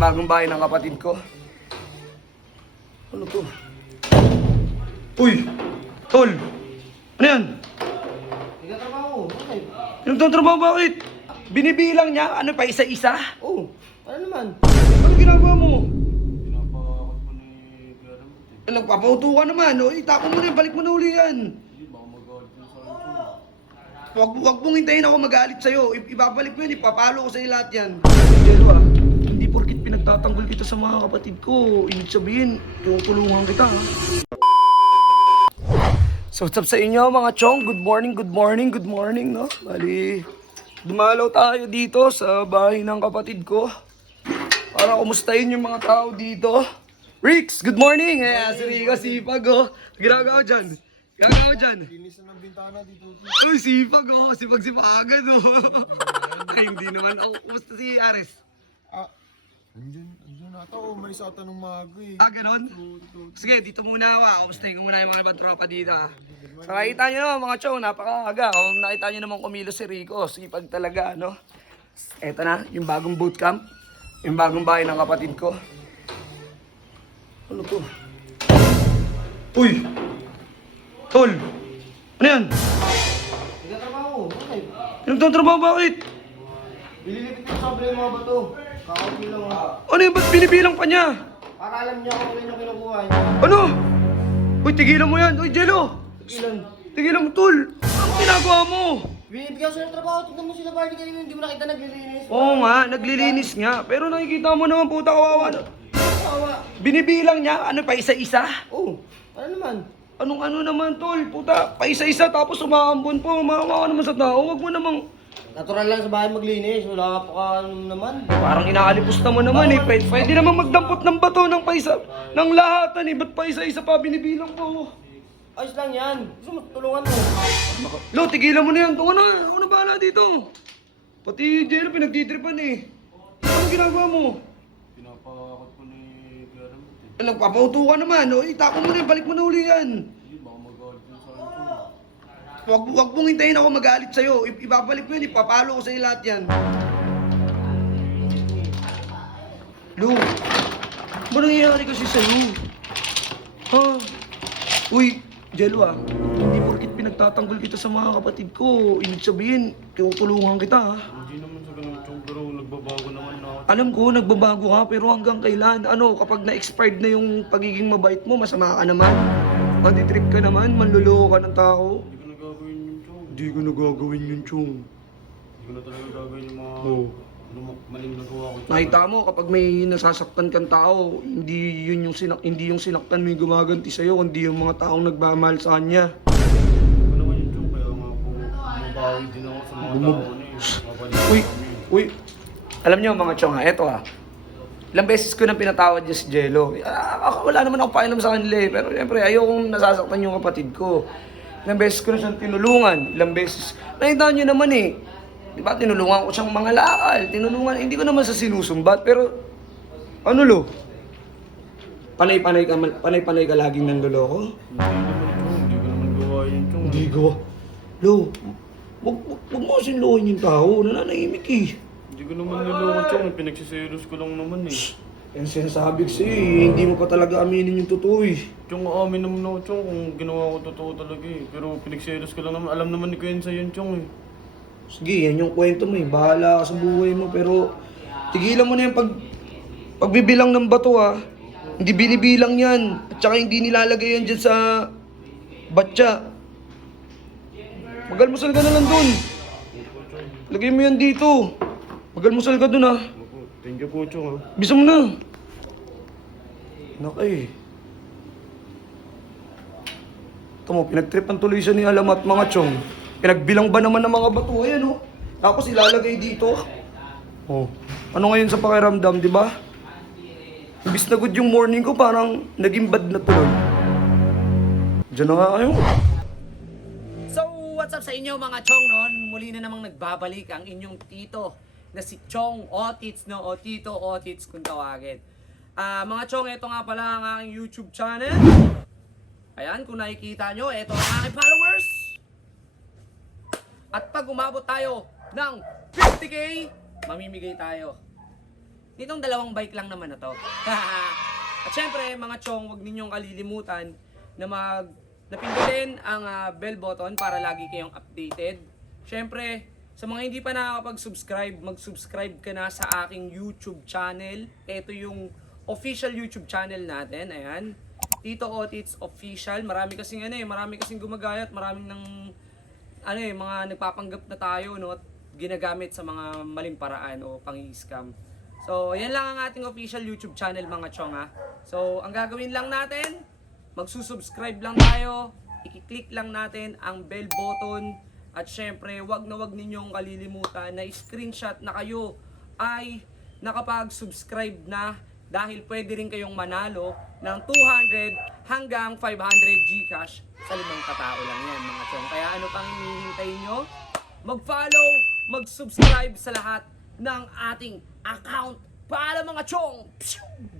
Yung bagong bahay ng kapatid ko. Ano to? Uy! Tol! Ano yan? Nagtatrabaho. Okay. Nagtatrabaho bakit? Binibilang niya? Ano pa, isa-isa? Oh, ano naman? Ano ginagawa mo? Pinapakakot ko ni Ramit eh. Eh, Nagpapauto ka naman. O, itako mo na, balik mo na uli yan. Hindi, baka magalit yun sa. Huwag, huwag mong hintayin ako magalit sa'yo. I- ibabalik mo yun, ipapalo ko sa'yo lahat yan. Jello ah, pinagtatanggol kita sa mga kapatid ko. Ibig sabihin, tutulungan kita ha. So what's up sa inyo mga chong? Good morning, good morning, good morning no? Bali, dumalaw tayo dito sa bahay ng kapatid ko. Para kumustahin yung mga tao dito. Rix, good morning! Eh, si Rico, sipag oh. Ginagawa dyan. Ginagawa dyan. Linis na ng bintana dito. Uy, sipag oh. Sipag sipagan oh. Ay, hindi naman. Oh, kumusta si Aris? Ah, andyan, andyan ata. Oh, may sa ata ng mago eh. Ah, ganon? Sige, dito muna ako. ah. Kumustahin ko muna yung mga ibang tropa dito ah. So, nakita nyo naman mga chow, napakaaga. Kung nakita nyo naman kumilos si Rico, sipag talaga, no? Eto na, yung bagong bootcamp. Yung bagong bahay ng kapatid ko. Ano to? Uy! Tol! Ano yan? Nagtatrabaho. Okay. Nagtatrabaho bakit? Bililipit ko sa yung mga bato. Kakaupi lang ah. Ano yung ba't binibilang pa niya? Para alam niya kung ano yung kinukuha niya. Ano? Uy, tigilan mo yan. Uy, Jello! Ilan? Tigilan mo, tol! Ano ginagawa mo? Binibigyan ng trabaho. Tignan mo sila Barney kanina. Hindi mo nakita naglilinis. Oo nga, naglilinis nga. Pero nakikita mo naman, puta kawawa. na- Tawa. Binibilang niya, ano pa, isa-isa? Oh, ano naman? Anong ano naman, tol? Puta, pa isa-isa tapos umaambon po. Umawa ka naman sa tao. Huwag mo namang... Natural lang sa bahay maglinis. Wala pa ka ano naman. Parang inaalipusta mo naman eh. Pwede, pwede naman magdampot ng bato ng paisa, ng lahatan eh. Ba't pa isa-isa pa binibilang po? Ayos lang yan. Gusto mo tulungan mo. Lo, tigilan mo na yan. Tunga na, ako na bahala dito. Pati Jello pinagtitripan eh. Ano ginagawa mo? Pinapakakot ko ni Kuya Ramit eh. Nagpapauto ka naman. O, itako mo na, balik mo na uli yan. Hindi, baka magalit yun sa Huwag, huwag mong hintayin ako magalit sa'yo. I- ibabalik mo yun, ipapalo ko sa'yo lahat yan. Lu, ba nangyayari kasi sa'yo? Ha? Uy, Jello ah, hindi porkit pinagtatanggol kita sa mga kapatid ko. Ibig sabihin, tinutulungan kita ha. Hindi naman sa ganun chong, pero nagbabago naman na ako. Alam ko, nagbabago ka, pero hanggang kailan? Ano, kapag na-expired na yung pagiging mabait mo, masama ka naman. Matitrip ka naman, manluloko ka ng tao. Hindi ko Hindi ko nagagawin yun, Chong. Hindi ko na talaga gagawin yung mga Oo. ano, maling nagawa ko. Tsaka- Nakita mo kapag may nasasaktan kang tao, hindi yun yung sinak hindi yung sinaktan mo yung gumaganti sa kundi yung mga taong nagmamahal sa kanya. Ano naman yun chong, kaya nga po bumabawi din ako sa mga Bumab- tao na Uy, uy. Alam niyo mga chong ha, eto ha. Ilang beses ko nang pinatawad yung si Jello. Ah, ako, wala naman ako pakialam sa kanila eh. Pero siyempre, ayokong nasasaktan yung kapatid ko. Ilang beses ko na siyang tinulungan. Ilang beses. Nakita niyo naman eh. Di ba, tinulungan ko siyang mga lakal. Tinulungan, hindi ko naman sa sinusumbat. Pero, ano lo? Panay-panay ka, panay-panay ka laging nanloloko? Hindi ko naman gawa yun chong. Hindi ko. Lo, wag, wag, wag mo kasing lohin yung tao. Nananahimik eh. Hindi ko naman niloko chong, pinagsiselos ko lang naman eh. Yan sinasabi ko sa'yo eh, hindi mo pa talaga aminin yung totoo eh. Chong, amin naman ako chong kung ginawa ko totoo talaga eh. Pero pinagselos ko lang naman, alam naman ni Kuya Ensa yun chong eh. Sige, yan yung kwento mo eh. Bahala ka sa buhay mo pero tigilan mo na yung pag, pagbibilang ng bato ah. Hindi binibilang yan. At saka hindi nilalagay yan dyan sa batya. Magalmusal ka na lang dun. Lagay mo yan dito. Magalmusal ka dun ah. Thank you po chong ah. Bisa mo na. Nakay. Ito mo, pinagtripan tuloy siya ni Alamat mga chong. Pinagbilang ba naman ng mga bato? Ayan oh. Tapos ilalagay dito. Oh. Ano ngayon sa pakiramdam, di ba? Ibis na good yung morning ko, parang naging bad na tuloy. Diyan na nga kayo. So, what's up sa inyo mga chong noon? Muli na namang nagbabalik ang inyong tito na si Chong Otits, no? O Tito Otits kung tawagin. Ah, mga chong, ito nga pala ang aking YouTube channel. Ayan, kung nakikita nyo, ito ang aking followers. At pag umabot tayo ng 50k, mamimigay tayo Nitong dalawang bike lang naman na to. At syempre, mga chong, huwag ninyong kalilimutan na mag napindutin ang ah, bell button para lagi kayong updated. Syempre, sa mga hindi pa nakakapag-subscribe, mag-subscribe ka na sa aking YouTube channel. Ito yung official YouTube channel natin. Ayan. Tito Otits Official. Marami kasing ano eh, marami kasing gumagayat, maraming ng ano eh, mga nagpapanggap na tayo, no? at Ginagamit sa mga maling paraan o pang-scam. So, yan lang ang ating official YouTube channel mga chong ha. So, ang gagawin lang natin, magsusubscribe lang tayo, i-click lang natin ang bell button, at syempre, wag na wag ninyong kalilimutan na screenshot na kayo ay nakapag-subscribe na dahil pwede rin kayong manalo ng 200 hanggang 500 Gcash sa limang katao lang yan mga chong. Kaya ano pang hinihintay nyo? Mag-follow, mag-subscribe sa lahat ng ating account para mga chong! Pshoo!